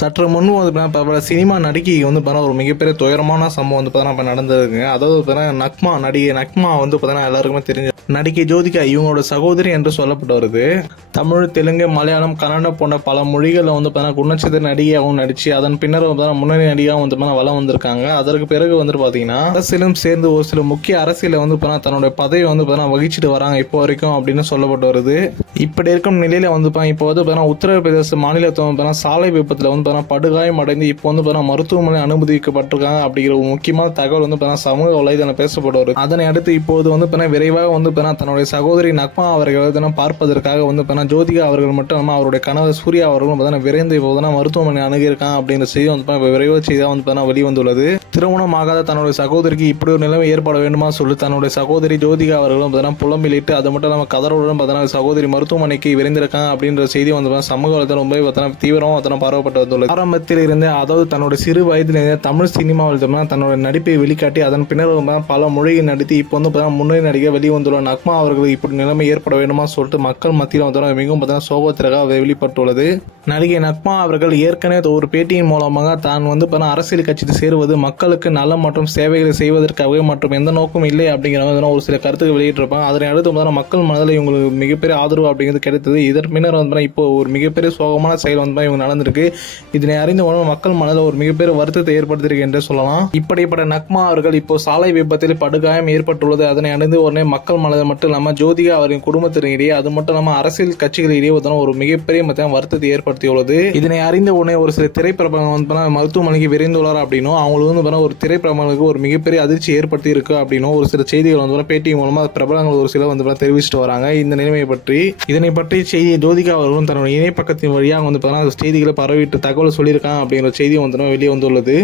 சற்று முன்பு வந்து பிரபல சினிமா நடிகை வந்து ஒரு மிகப்பெரிய துயரமான சம்பவம் வந்து இப்போ நடந்ததுங்க. அதாவது நக்மா நடிகை நக்மா வந்து எல்லாருக்குமே தெரிஞ்ச நடிகை ஜோதிகா இவங்களோட சகோதரி என்று சொல்லப்பட்டு வருது. தமிழ், தெலுங்கு, மலையாளம், கன்னடம் போன்ற பல மொழிகளில் வந்து குணச்சித்திர நடிகையாகவும் நடிச்சு அதன் பின்னர் முன்னணி நடிகையாகவும் வந்து வலம் வந்திருக்காங்க. அதற்கு பிறகு வந்து பார்த்தீங்கன்னா அரசியலும் சேர்ந்து ஒரு சில முக்கிய அரசியல வந்து தன்னுடைய பதவி வந்து வகிச்சுட்டு வராங்க இப்போ வரைக்கும் அப்படின்னு சொல்லப்பட்டு வருது. இப்படி இருக்கும் நிலையில வந்து இப்போ வந்து உத்தரப்பிரதேச மாநிலத்தை சாலை விபத்தில் வந்து படுகாயம் அடைந்து இப்போ வந்து மருத்துவமனை அனுமதிக்கப்பட்டிருக்காங்க அப்படிங்கிற ஒரு முக்கியமான தகவல் வந்து சமூக வலைதளம் பேசப்படுவது. அதனை அடுத்து இப்போது வந்து விரைவாக வந்து தன்னுடைய சகோதரி நக்மா அவர்கள் பார்ப்பதற்காக வந்து ஜோதிகா அவர்கள் மட்டும் அவருடைய கணவர் சூர்யா அவர்களும் விரைந்து இப்போ மருத்துவமனை அணுகியிருக்காங்க அப்படிங்கிற செய்தி வந்து விரைவாக செய்தியாக வந்து வெளிவந்துள்ளது. திருமணம் ஆகாத தன்னுடைய சகோதரிக்கு இப்படி ஒரு நிலைமை ஏற்பட வேண்டுமா சொல்லி தன்னுடைய சகோதரி ஜோதிகா அவர்களும் புலம்பிலிட்டு அது மட்டும் இல்லாமல் கதறுடன் சகோதரி மருத்துவமனைக்கு விரைந்திருக்காங்க அப்படின்ற செய்தி வந்து சமூக வலைதளம் ரொம்ப தீவிரமாக பரவப்பட்டு வந்துள்ளது. ஆரம்பத்தில் இருந்தே அதாவது தன்னுடைய சிறு வயதிலிருந்தே தமிழ் சினிமாவில் தன்னுடைய நடிப்பை வெளிக்காட்டி அதன் பின்னர் பல மொழியை நடித்து இப்போ வந்து முன்னணி நடிகை வெளிவந்துள்ள நக்மா அவர்களுக்கு இப்படி நிலைமை ஏற்பட வேண்டுமா சொல்லிட்டு மக்கள் மத்தியில் மிகவும் சோகத்திற்காக வெளிப்பட்டுள்ளது. நடிகை நக்மா அவர்கள் ஏற்கனவே ஒரு பேட்டியின் மூலமாக தான் வந்து அரசியல் கட்சியில் சேருவது மக்களுக்கு நலம் மற்றும் சேவைகளை செய்வதற்காகவே மற்றும் எந்த நோக்கம் இல்லை அப்படிங்கிற ஒரு சில கருத்துக்கள் வெளியிட்டிருப்பாங்க. அதனை அடுத்து மக்கள் மனதில் இவங்களுக்கு மிகப்பெரிய ஆதரவு அப்படிங்கிறது கிடைத்தது. இதற்கு பின்னர் வந்து இப்போ ஒரு மிகப்பெரிய சோகமான செயல் வந்து இவங்க நடந்திருக்கு. இதனை அறிந்த உடனே மக்கள் மனதில் ஒரு மிகப்பெரிய வருத்தத்தை ஏற்படுத்தியிருக்கு என்று சொல்லலாம். இப்படிப்பட்ட நக்மா அவர்கள் இப்போ சாலை விபத்தில் படுகாயம் ஏற்பட்டுள்ளது. அதனை அறிந்து உடனே மக்கள் மனதில் மட்டும் இல்லாமல் ஜோதிகா அவரின் குடும்பத்தினரிடையே அது மட்டும் இல்லாமல் அரசியல் கட்சிகளிடையே ஒரு மிகப்பெரிய வருத்தத்தை ஏற்படுத்தியுள்ளது. இதனை அறிந்த உடனே ஒரு சில திரைப்பிரபலங்கள் வந்து மருத்துவமனைக்கு விரைந்துள்ளார் அப்படின்னும் அவங்களுக்கு வந்து ஒரு திரைப்பிரபலங்களுக்கு ஒரு மிகப்பெரிய அதிர்ச்சி ஏற்படுத்தி இருக்கு அப்படின்னும் ஒரு சில செய்திகள் வந்து பேட்டி மூலமாக பிரபலங்கள் ஒரு சிலர் வந்து தெரிவிச்சுட்டு வராங்க. இந்த நிலைமையை பற்றி இதனை பற்றி செய்தி ஜோதிகா அவர்களும் தன்னுடைய இணைய பக்கத்தின் வழியாக வந்து செய்திகளை பரவிட்டு தகவல் சொல்லியிருக்காங்க அப்படிங்கிற செய்தி வந்து வெளியே வந்துள்ளது.